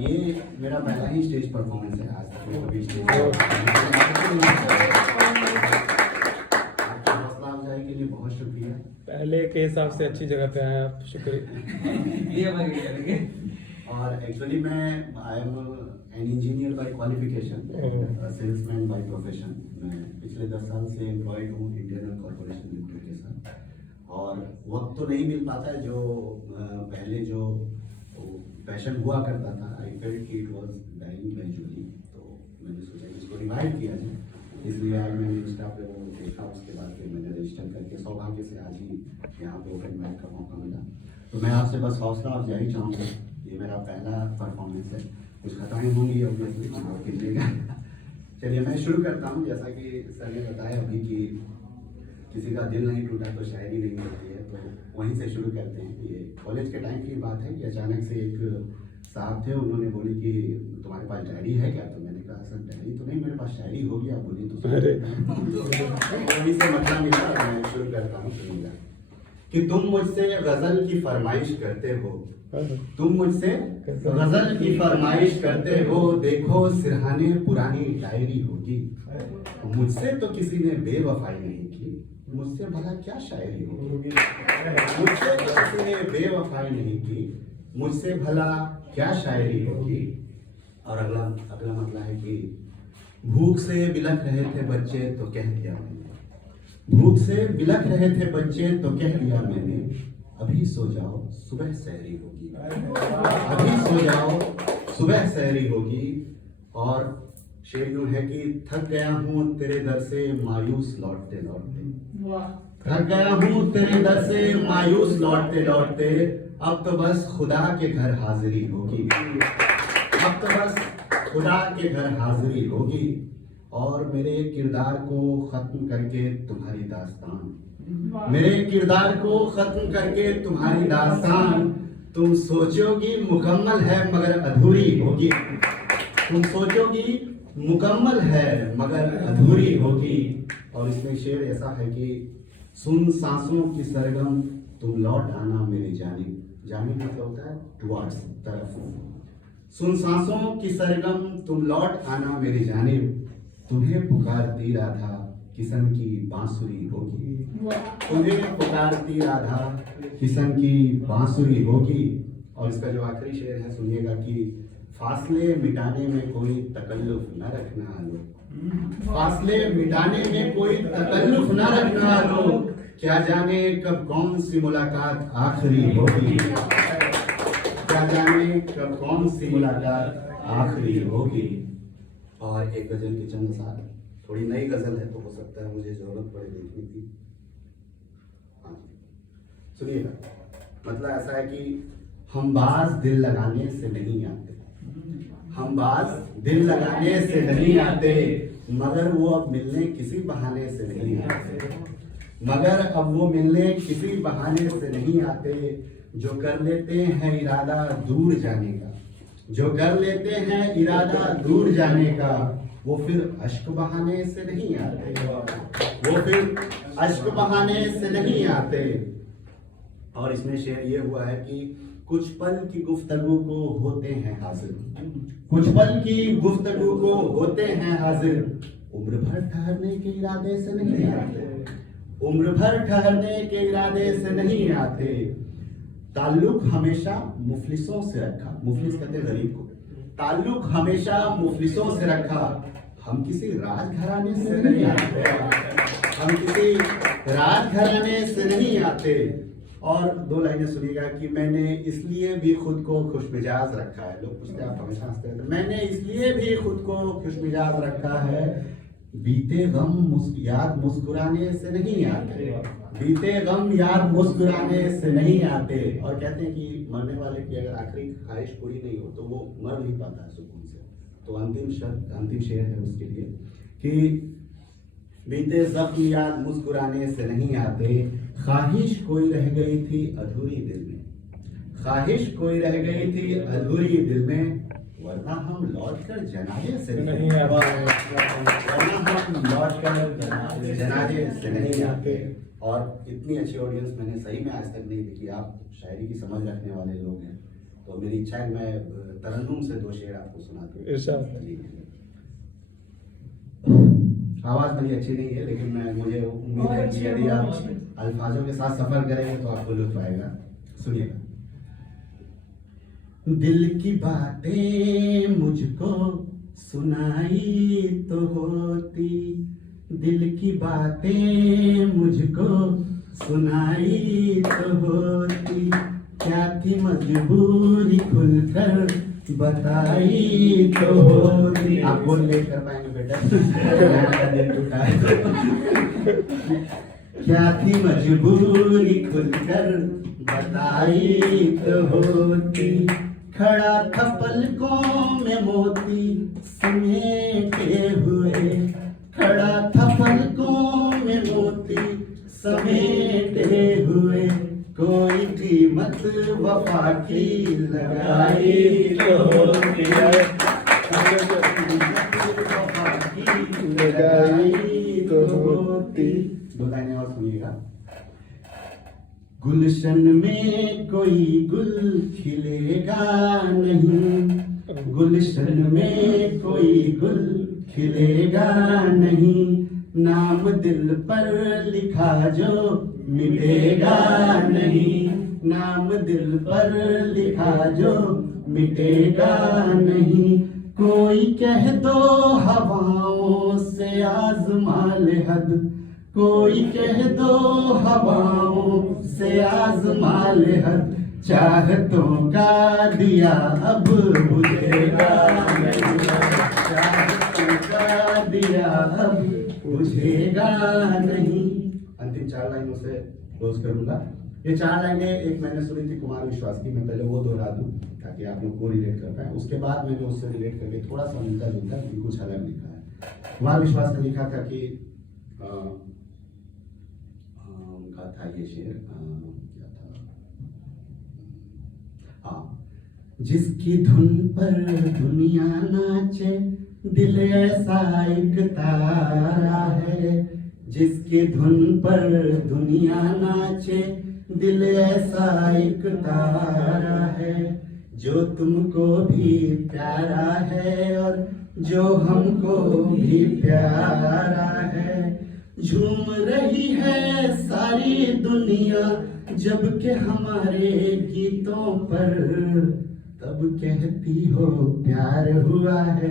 ये मेरा पहला ही स्टेज परफॉर्मेंस है। आज तक मैं कभी स्टेज हौसला अफजाई के लिए बहुत शुक्रिया। पहले के हिसाब से अच्छी जगह पे आए आप, शुक्रिया। और एक्चुअली मैं I am an engineer by qualification, salesman by profession. मैं पिछले 10 साल से एम्प्लॉयड हूँ इंडियन ऑयल कॉर्पोरेशन लिमिटेड के साथ। और वक्त तो नहीं मिल पाता है जो पहले जो पैशन हुआ करता था। आई फेल्ट कि इट वाज डाइंग ग्रेजुअली, तो मैंने सोचा कि इसको रिवाइव किया जाए। इसलिए आज मैंने इंस्टा पे वो देखा, उसके बाद फिर मैंने रजिस्टर करके सौभाग्य से आज ही यहाँ पे ओपन माइक का मौका मिला। तो मैं आपसे बस हौसला अफजाई चाहूँगा। ये मेरा पहला परफॉर्मेंस है, कुछ खताएँ होंगी ऑब्वियसली, माफ कीजिएगा। चलिए मैं शुरू करता हूँ। जैसा कि सर ने बताया अभी कि किसी का दिल नहीं टूटा तो शायरी नहीं होती है, तो वहीं से शुरू करते हैं। ये कॉलेज के टाइम की बात है कि अचानक से एक साहब थे, उन्होंने बोली कि तुम्हारे पास डायरी है क्या? तो मैंने कहा सर डायरी तो नहीं, मेरे पास शायरी होगी, आप बोलिए तो वहीं से मतलब मिला। मैं शुरू करता हूँ, सुनिएगा कि तुम मुझसे गजल की फरमाइश करते हो, तुम मुझसे गजल की फरमाइश करते हो, देखो सिरहाने पुरानी डायरी होगी। मुझसे तो किसी ने बेवफाई नहीं की, मुझसे भला क्या शायरी होगी। मुझसे तो किसी ने बेवफाई नहीं की, मुझसे भला क्या शायरी होगी। और अगला मतलब है कि भूख से बिलख रहे थे बच्चे तो कह दिया मैंने, भूख से बिलख रहे थे बच्चे तो कह दिया मैंने, अभी सो जाओ सुबह सहरी होगी, अभी सो जाओ सुबह सहरी होगी। और शेर यूं है कि थक गया हूँ तेरे दर से मायूस लौटते लौटते, थक गया हूँ तेरे दर से मायूस लौटते लौटते, अब तो बस खुदा के घर हाजिरी होगी, अब तो बस खुदा के घर हाजिरी होगी। और मेरे किरदार को खत्म करके तुम्हारी दास्तान, मेरे किरदार को खत्म करके तुम्हारी दास्तान, तुम सोचोगी मुकम्मल है मगर अधूरी होगी, तुम सोचोगी मुकम्मल है मगर अधूरी होगी। और इसमें शेर ऐसा है कि सुन सांसों की सरगम तुम लौट आना मेरे जानिब, जानिब मतलब होता है टुवर्ड्स, तरफ। सुन सांसों की सरगम तुम लौट आना मेरी जानिब, तुम्हें पुकारती राधा किशन की बांसुरी होगी, तुम्हें पुकारती राधा किशन की बांसुरी होगी। और इसका जो आखिरी शेर है सुनिएगा कि फासले मिटाने में कोई तकल्लुफ न रखना लो, फासले मिटाने में कोई तकल्लुफ न रखना लो, क्या जाने कब कौन सी मुलाकात आखिरी होगी, क्या जाने कब कौन सी मुलाकात आखिरी होगी। और एक गजल के चंद साथ, थोड़ी नई गजल है तो हो सकता है मुझे जरूरत पड़े देखने की। हाँ सुनिएगा, मतलब ऐसा है कि हम बाज दिल लगाने से नहीं आते, हम बाज दिल लगाने से नहीं आते, मगर वो अब मिलने किसी बहाने से नहीं आते, मगर अब वो मिलने किसी बहाने से नहीं आते, जो कर लेते हैं इरादा दूर जाने का, जो कर लेते हैं इरादा दूर जाने का, वो फिर अश्क बहाने से नहीं आते, वो फिर अश्क बहाने से नहीं आते। और इसमें शेर ये हुआ है कि कुछ पल की गुफ्तगू को होते हैं हाजिर, कुछ पल की गुफ्तगू को होते हैं हाजिर, उम्र भर ठहरने के इरादे से नहीं आते, उम्र भर ठहरने के इरादे से नहीं आते। ताल्लुक हमेशा मुफलिसों से रखा, मुफलिस कहते हैं गरीब को, ताल्लुक हमेशा मुफलिसों से रखा, हम किसी राजघराने से नहीं आते, हम किसी राजघराने से नहीं आते। और दो लाइनें सुनिएगा कि मैंने इसलिए भी खुद को खुशमिजाज रखा है, लोग पूछते हैं आप हमेशा हंसते रहते, मैंने इसलिए भी खुद को खुशमिजाज रखा है, बीते गम याद मुस्कुराने से नहीं आते, बीते गम याद मुस्कुराने से नहीं आते। और कहते हैं कि मरने वाले की अगर आखिरी ख्वाहिश पूरी नहीं हो तो वो मर नहीं पाता है सुकून से। तो अंतिम शेर है उसके लिए कि बीते जख्म याद मुस्कुराने से नहीं आते, ख्वाहिश कोई रह गई थी अधूरी दिल में, ख्वाहिश कोई रह गई थी अधूरी दिल में, वरना हम लौटकर जनाजे से नहीं आते, वरना हम लौटकर जनाजे से नहीं आते। और इतनी अच्छी ऑडियंस मैंने सही में आज तक नहीं देखी। आप शायरी की समझ रखने वाले लोग हैं, तो मेरी इच्छा है कि मैं तरन्नुम से 2 शेर आपको सुना दूं। इरशाद। जी। आवाज़ मेरी अच्छी नहीं है, लेकिन मुझे उम्मीद है कि यदि आप अल्फाजों के साथ सफर करेंगे तो आपको लुत्फ आएगा। सुनिएगा। दिल की बातें मुझको सुनाई तो होती, दिल की बातें मुझको सुनाई तो होती, क्या थी मजबूरी खुलकर बताई तो होती। आप बोल नहीं कर पाएंगे बेटा, मेरा दिल टूटा है। क्या थी मजबूरी खुलकर बताई तो होती, खड़ा था पलकों में मोती समेटे हुए, खड़ा था पलकों में मोती समेटे हुए, कोई कीमत वफा की लगाई तो होती, वफा की लगाई तो होती। 2 लाइनें और सुनिएगा। गुलशन में कोई गुल खिलेगा नहीं, गुलशन में कोई गुल खिलेगा नहीं, नाम दिल पर लिखा जो मिटेगा नहीं, नाम दिल पर लिखा जो मिटेगा नहीं, कोई कह दो हवाओं से आज़मा ले हद, कोई कह दो हवाओं से आज़मा ले हद, चाहतों का दिया अब बुझेगा नहीं, चाहतों का दिया अब बुझेगा नहीं। अंतिम 4 लाइनों से क्लोज करूंगा। ये 4 लाइनें एक मैंने सुनी थी कुमार विश्वास की, मैं पहले वो दोहरा दूं ताकि आप लोग को रिलेट कर पाए। उसके बाद मैंने उससे रिलेट करके थोड़ा सा मिलता जुलता कुछ अलग लिखा है। कुमार विश्वास ने लिखा था कि उनका था ये शेर, क्या था, हाँ, जिसकी धुन पर दुनिया नाचे दिल ऐसा एक तारा है, जिसकी धुन पर दुनिया नाचे दिल ऐसा एक तारा है, जो तुमको भी प्यारा है और जो हमको भी प्यारा है, झूम रही है सारी दुनिया जबकि हमारे गीतों पर, तब कहती हो प्यार हुआ है,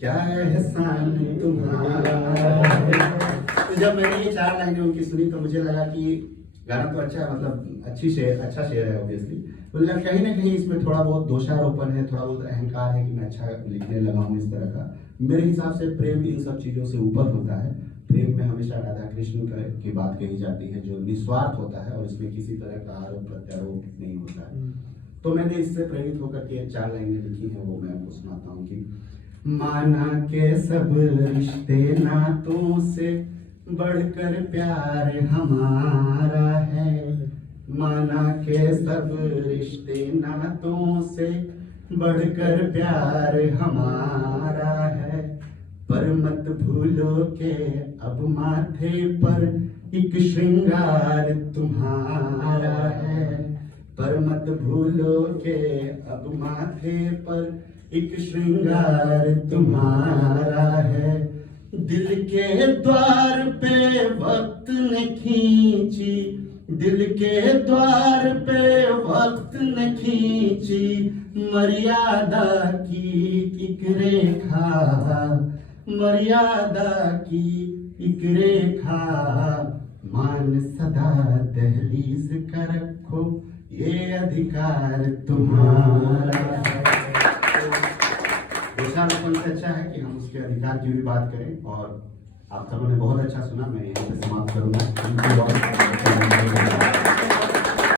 क्या एहसान तुम्हारा है। तो जब मैंने ये 4 लाइनें उनकी सुनी तो मुझे लगा कि गाना तो अच्छा है, मतलब अच्छा शेर है ऑब्वियसली, मतलब कहीं ना कहीं इसमें थोड़ा बहुत दोषारोपण है, थोड़ा बहुत अहंकार है कि मैं अच्छा लिखने लगा हूँ इस तरह का। मेरे हिसाब से प्रेम इन सब चीज़ों से ऊपर होता है। प्रेम में हमेशा राधा कृष्ण की बात कही जाती है जो निस्वार्थ होता है और इसमें किसी तरह का आरोप प्रत्यारोप नहीं होता है। तो मैंने इससे प्रेरित होकर के 4 लाइनें लिखी हैं, वो मैं आपको सुनाता हूँ कि माना के सब रिश्ते नातों से बढ़कर प्यार हमारा है, माना के सब रिश्ते नातों से बढ़कर प्यार हमारा है, पर मत भूलो के अब माथे पर एक श्रृंगार तुम्हारा है, पर मत भूलो के अब माथे पर एक श्रृंगार तुम्हारा है, दिल के द्वार पे वक्त ने खींची, दिल के द्वार पे वक्त ने खींची, मर्यादा की एक रेखा, मर्यादा की एक रेखा, मान सदा दहलीज का रखो, ये अधिकार तुम्हारा है। दोषारोपण से अच्छा है कि हम उसके अधिकार की भी बात करें, और आप सबों ने बहुत अच्छा सुना। मैं यहीं पे समाप्त करूंगा।